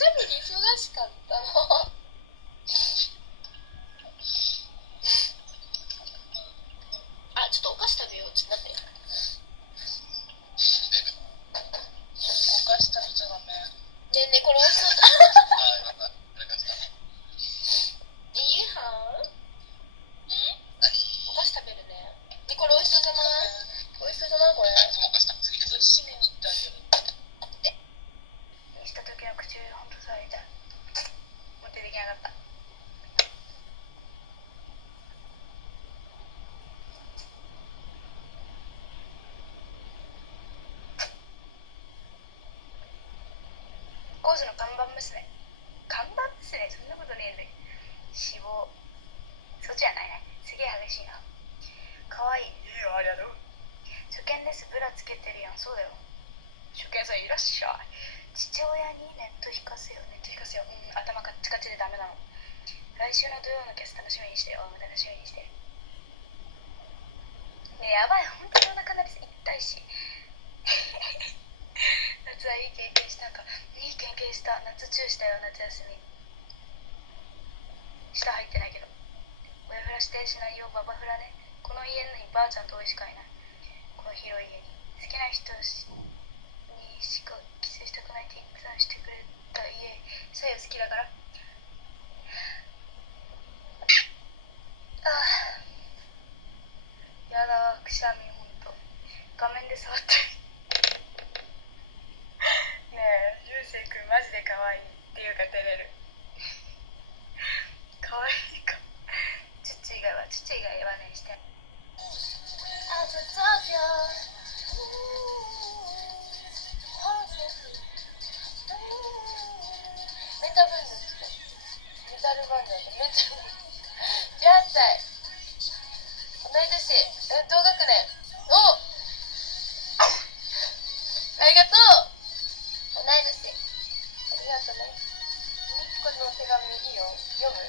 しゃべり忙しかったの。あ、ちょっとお菓子食べよう。ちょっと待って。お菓子食べちゃダメ。ねえねえ、これ美味しそうだ。あ、よかった。ありがとう。夕飯何？お菓子食べるね。で、これ美味しそうじゃない？美味しそうじゃないこれ。あ、いつもお菓子食べ過ぎて、それ締めに行ったんだよ。した時の口ほんと触りたい。もう出てきなかった。コースの看板娘。看板娘？そんなことねえぜ。死亡。そっちじゃないね。すげえ激しいな。かわいい。いいよ、ありがとう。初見です。ブラつけてるやん。そうだよ。初見さんいらっしゃい。父親にネット引かせよ。ネット引かせよ。頭カッチカチでダメなの。来週の土曜のキャス楽しみにしてよ。楽しみにしてる。ねえ、やばい。本当にお腹鳴り痛いし。夏はいい経験したか。いい経験した。夏チューしたよ、夏休み。舌入ってないけど。親フラ指定しないよ、ババフラね。この家にばあちゃんとおいしかいない。この広い家に。好きな人にしかキスしたくないって言ってしてくれた家。さよ好きだから。ああ。やだ、くしゃみ、ほんと。画面で触ってねえ、ゆうせいくんマジで可愛いっていうか照れる。可愛いか。父以外はねして。メタバージョンってメタルバージョンってめっちゃ18歳同い年同学年おありがとう同い年ありがとうね。みきこの手紙いいよ読む